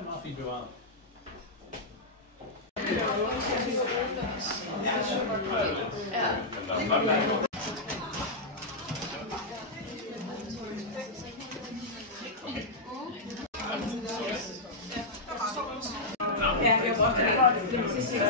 er meget fint bevaret. Ja, jeg brugte det til sidst.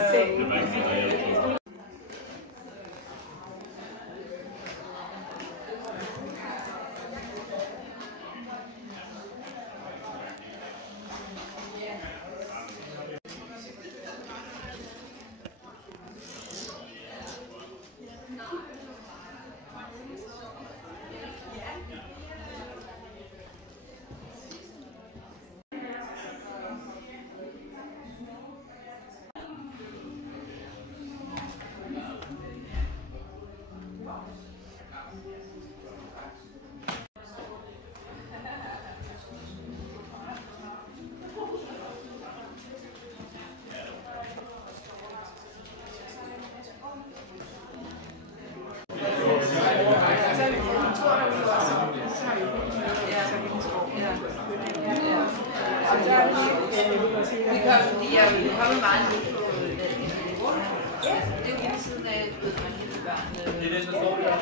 Vi kommer meget lidt på det er jo hele tiden af, at man hele børnene. Det er det, der står der.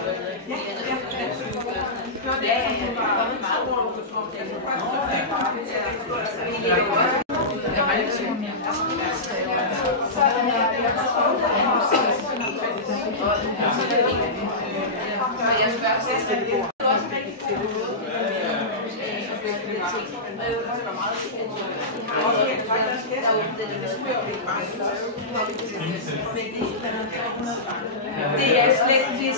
Ja, vi kommer meget rundt på det. Jeg var lidt sådan her. Og jeg spørger selv, det er også rigtig godt. Det er slet ikke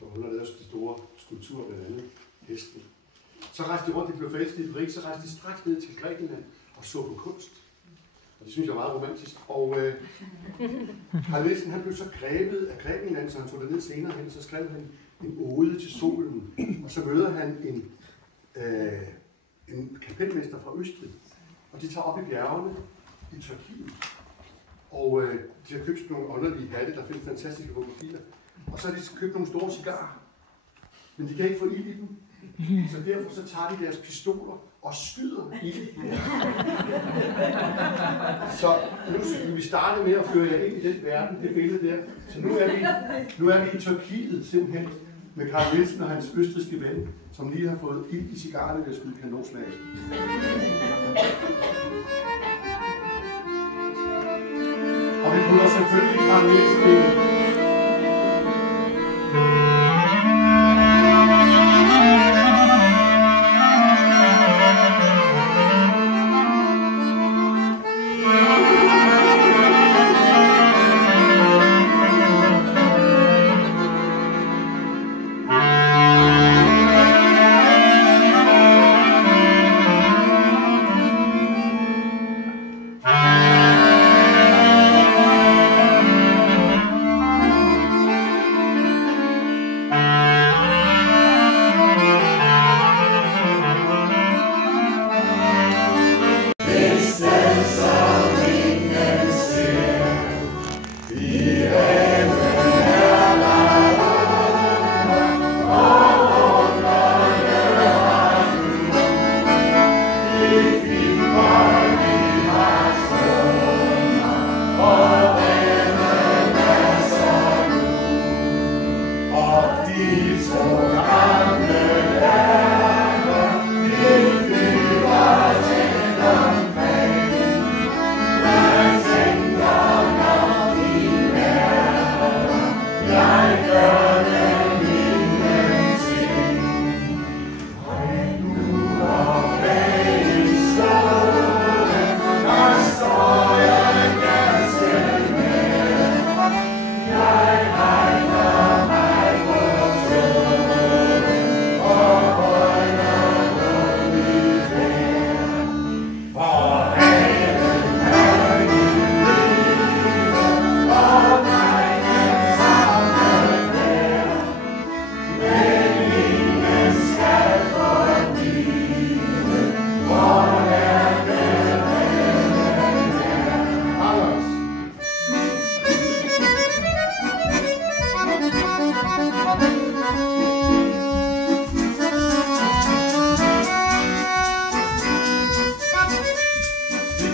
Hun har lavet de store skulpturer blandt andet hesten. Så rejste de rundt, de blev forelsket i Paris, så rejste de straks ned til Grækenland og så på kunst. Og det synes jeg er meget romantisk. Og Carl Nielsen, han blev så grebet af Grækenland, så han tog ned senere hen, så skrev han en ode til solen. Og så møder han en kapelmester fra Østrig. Og de tager op i bjergene i Tyrkiet. Og de har købt nogle underlige hatte, der findes fantastiske fotografier. Og så har de købt nogle store cigarer. Men de kan ikke få ild i dem. Så derfor så tager de deres pistoler og skyder ild i dem. Så nu skal vi starte med at føre jer ind i den verden, det billede der. Så nu er vi i Tyrkiet simpelthen med Carl Nielsen og hans østrigske ven, som lige har fået ild i cigarerne ved at skyde kanonslag. Og vi putter selvfølgelig Carl Nielsen ind.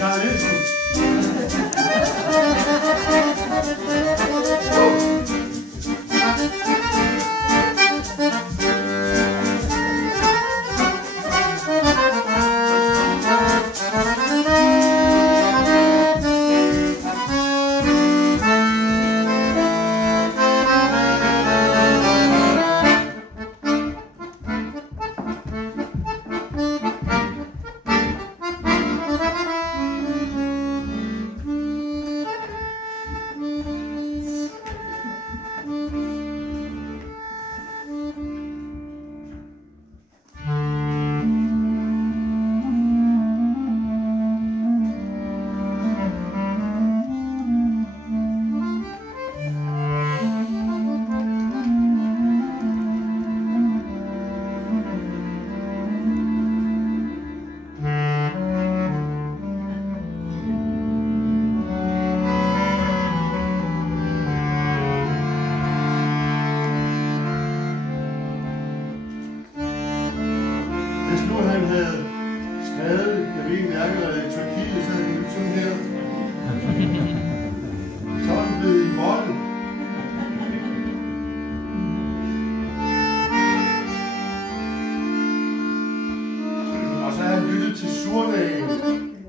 Carl Nielsen.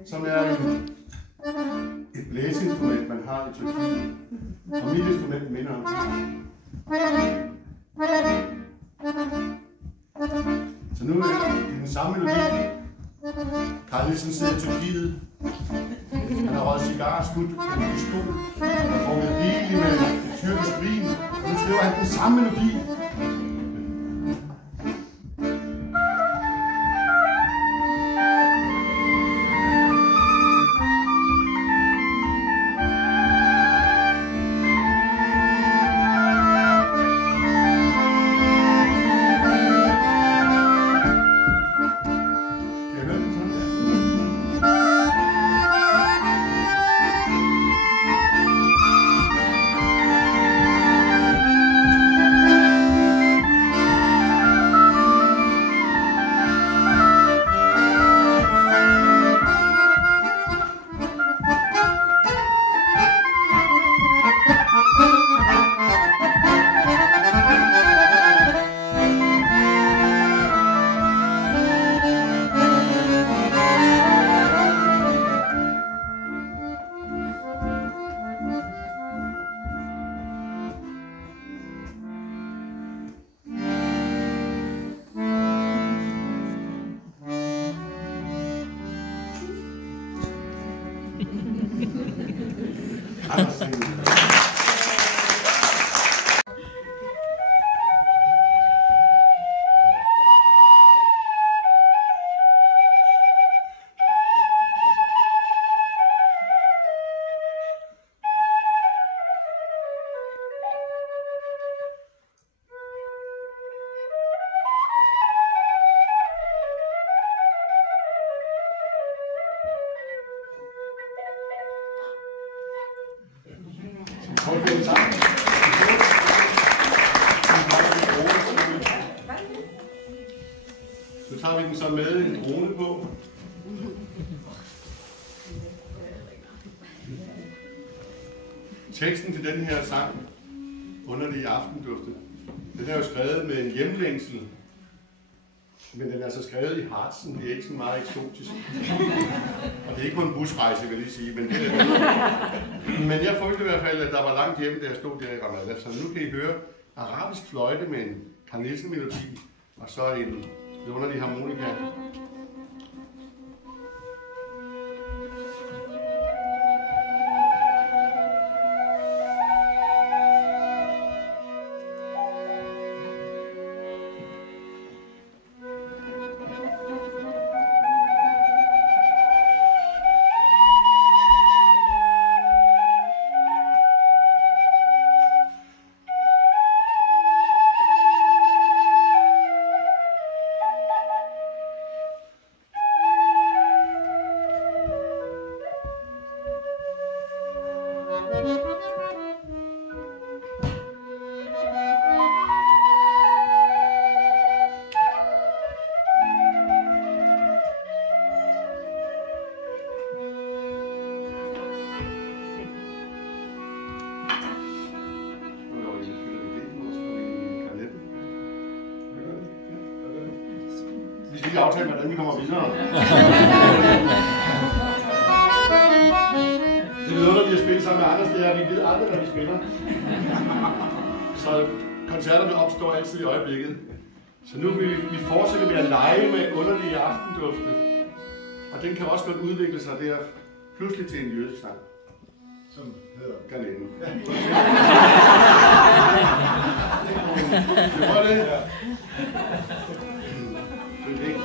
Som er et blæseinstrument, man har i Tyrkiet. Og mit instrument minder om det. Så nu er det den samme melodi. Carl Nielsen sidder i Tyrkiet. Han har røget cigarer, skudt med en pistol. Han har drukket rigeligt med tyrkisk vin. Og nu skriver han den samme melodi. Så tager vi den så med en drone på. Teksten til den her sang, Underlige aftendufte, den er jo skrevet med en hjemlængsel, men den er så skrevet i Harzen, det er ikke så meget eksotisk. Og det er ikke på en busrejse, vil jeg sige, men det er det. Men jeg følte i hvert fald, at der var langt hjemme, da jeg stod der i Ramallah, så nu kan I høre arabisk fløjte med en Carl Nielsen-melodi, og så en underlig harmonika. aftale, hvordan vi kommer videre. Det vidunderlige at spille sammen med Anders, det er, at vi ved aldrig, hvad vi spiller. Så koncerterne opstår altid i øjeblikket. Så nu vil vi fortsætte med at lege med underlige aftendufte. Og den kan også godt udvikle sig der pludselig til en jødisk sang. Som hedder Garnetten. Det var det. Ja. Det er ikke.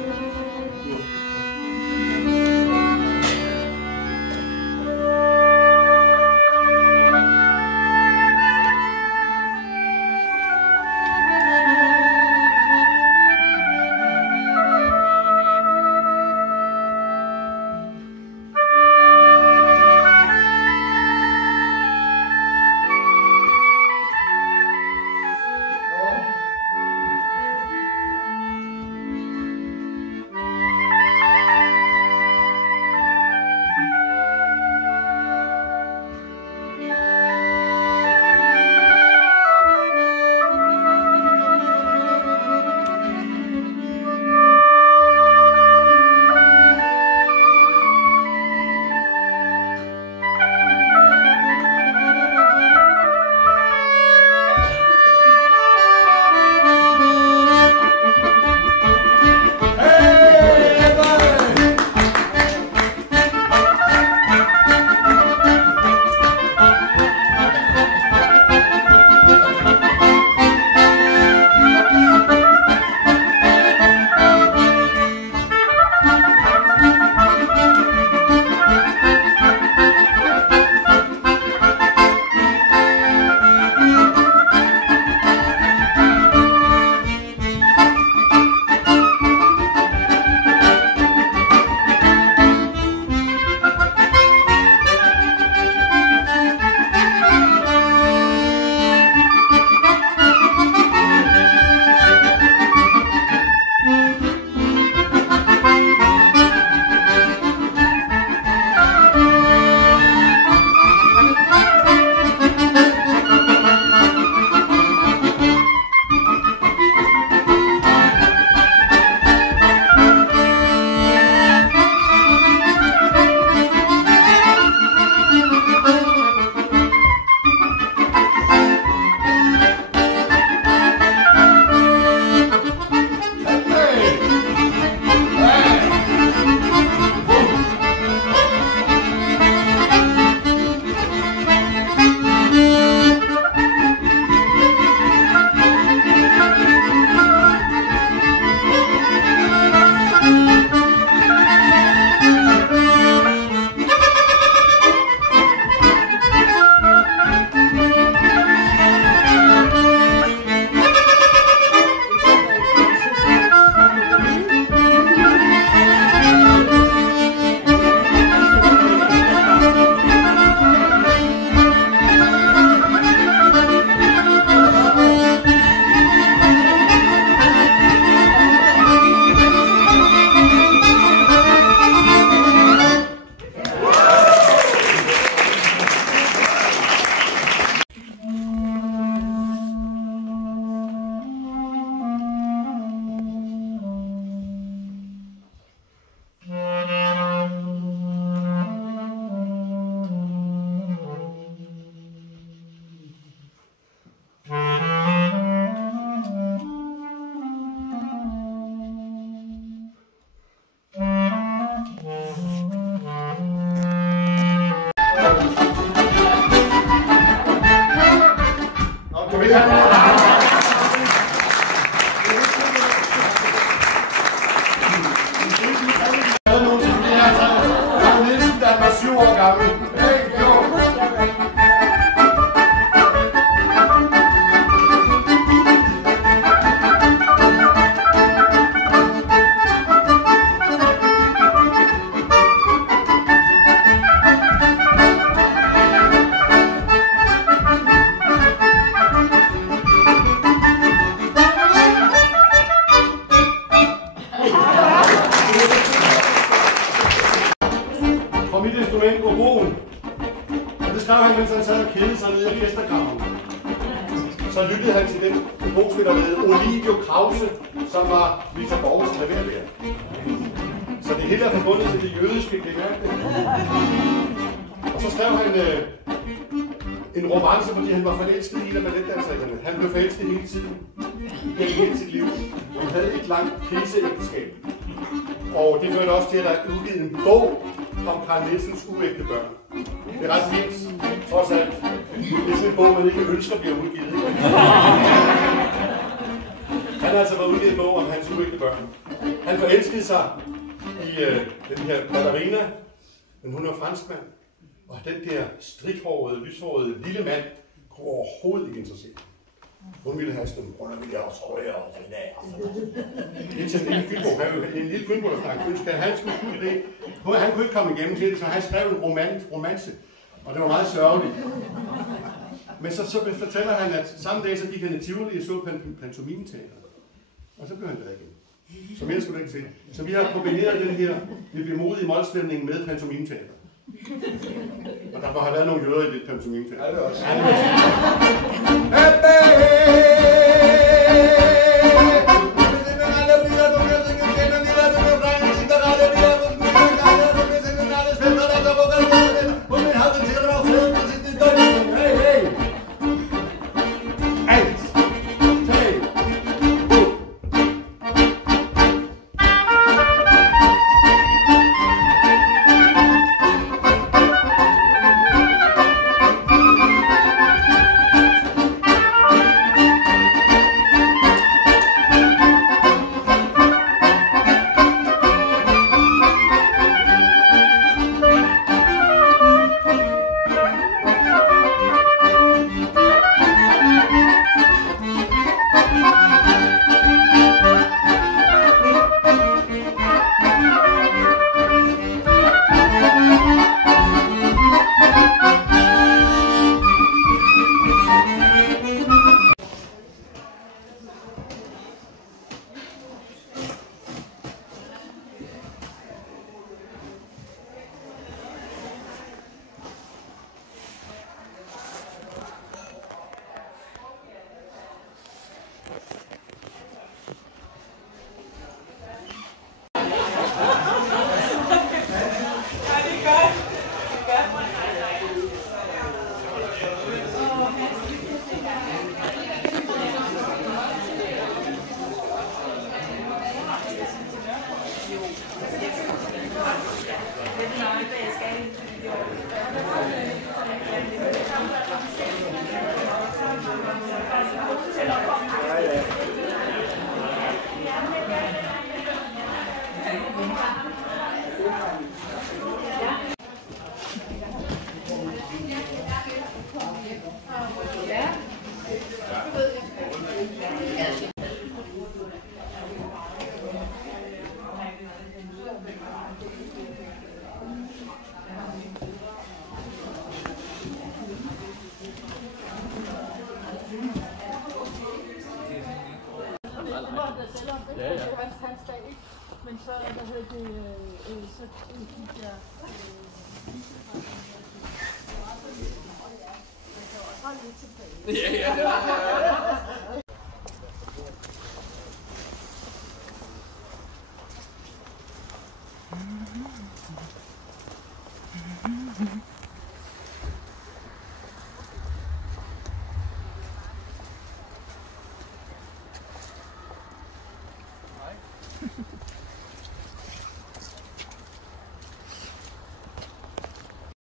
mens han sad og kedede sig nede i Vestergraven, så lyttede han til den bogspiller, der hed Olivio Krause, som var Victor Borges klaverlærer. Så det hele er forbundet til det jødiske, kan I mærke det? Og så skrev han en romance, fordi han var forelsket i en af balletdanserne. Han blev forelsket hele tiden, gennem hele sit liv. Han havde et langt kriseægteskab. Og det førte også til, at der er udgivet en bog om Carl Nielsens uægte børn. Det er ret fint, trods alt. Det er sådan en bog, man ikke ønsker bliver udgivet. Han har altså været udgivet en bog om hans uægte børn. Han forelskede sig i den her ballerina, men hun er franskmand. Og den der strikhårede, lyshårede lille mand kunne overhovedet ikke interessere. Hun ville have sådan en højere og sådan der. Indtil en lille Fynbo, en lille Fynbo, der snakkede fynsk, han skulle kunne det. Han kunne ikke komme igennem til det, så han skrev en romance. Og det var meget sørgeligt. Men så fortæller han, at samme dag så gik han i Tivoli og så pantomimeteater. Og så blev han glad igen. Så mere skulle det ikke til. Så vi har kombineret den her lidt vemodige målstemning med pantomimeteater. Og der må have været nogle jøder i det pantomimeteater. Ja, det er også. Men så, så gik jeg lidt tilbage. Ja, ja.